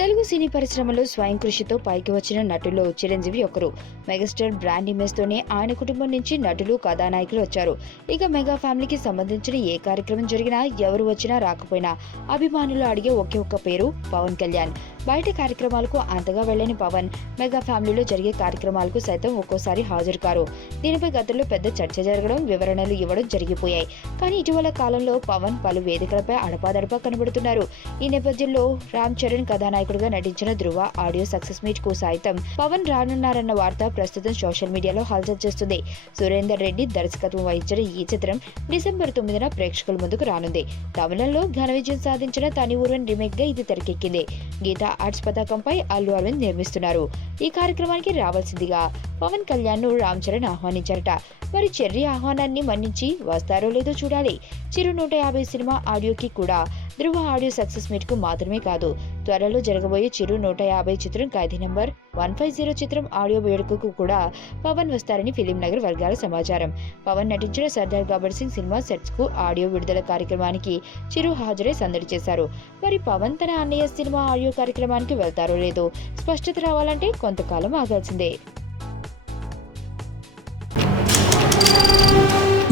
తెలుగు సినీ పరిశ్రమలో స్వయం కృషితో పైకి వచ్చిన నటుల్లో చిరంజీవి ఒకరు. మెగాస్టార్ బ్రాండ్ ఇమేజ్ తోనే ఆయన కుటుంబం నుంచి నటులు, కథానాయకులు వచ్చారు. ఇక మెగా ఫ్యామిలీకి సంబంధించిన ఏ కార్యక్రమం జరిగినా, ఎవరు వచ్చినా రాకపోయినా అభిమానులు అడిగే ఒకే ఒక్క పేరు పవన్ కళ్యాణ్. బయట కార్యక్రమాలకు అంతగా వెళ్లని పవన్ మెగా ఫ్యామిలీలో జరిగే కార్యక్రమాలకు సైతం ఒక్కోసారి హాజరు కారు. దీనిపై గతంలో పెద్ద చర్చ జరగడం, వివరణలు ఇవ్వడం జరిగిపోయాయి. కానీ ఇటీవల కాలంలో పవన్ పలు వేదికలపై అడపాదడపా కనబడుతున్నారు. ఈ నేపథ్యంలో రామ్ చరణ్ కథానాయకుడిగా నటించిన ధృవ ఆడియో సక్సెస్ మీట్ కు సైతం పవన్ రానున్నారన్న వార్త ప్రస్తుతం సోషల్ మీడియాలో హల్చల్ చేస్తుంది. సురేందర్ రెడ్డి దర్శకత్వం వహించిన ఈ చిత్రం డిసెంబర్ 9న ప్రేక్షకుల ముందుకు రానుంది. తమిళంలో ఘన విజయం సాధించిన తని ఊరువన్ రీమేక్ గా ఇది తెరకెక్కింది. గీతా ఆర్ట్స్ పతాకంపై అల్లు అరవింద్ నిర్మిస్తున్నారు. ఈ కార్యక్రమానికి రావాల్సిందిగా పవన్ కళ్యాణ్ ను రామ్ చరణ్ ఆహ్వానించారట. మరి చెర్రీ ఆహ్వానాన్ని మన్నించి వస్తారో లేదో చూడాలి. చిరు 150 సినిమా ఆడియోకి కూడా ధృవ ఆడియో సక్సెస్ మీట్ కు మాత్రమే కాదు, త్వరలో జరగబోయే చిరు 150 చిత్రం ఖైదీ నంబర్ 150 చిత్రం ఆడియో వేడుకకు కూడా పవన్ వస్తారని ఫిలిం నగర్ వర్గాల సమాచారం. పవన్ నటించిన సర్దార్ గబ్బర్ సింగ్ సినిమా సెట్స్ కు ఆడియో విడుదల కార్యక్రమానికి చిరు హాజరై సందడి చేశారు. మరి పవన్ తన అన్నయ్య సినిమా ఆడియో కార్యక్రమానికి వెళ్తారో లేదో స్పష్టత రావాలంటే కొంతకాలం ఆగాల్సిందే.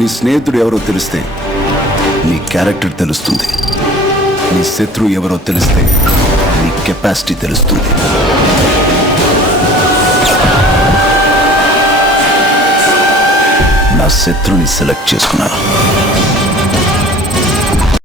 నీ స్నేహితుడు ఎవరో తెలిస్తే నీ క్యారెక్టర్ తెలుస్తుంది. నీ శత్రువు ఎవరో తెలిస్తే నీ కెపాసిటీ తెలుస్తుంది. నా శత్రువుని సెలెక్ట్ చేసుకున్నా.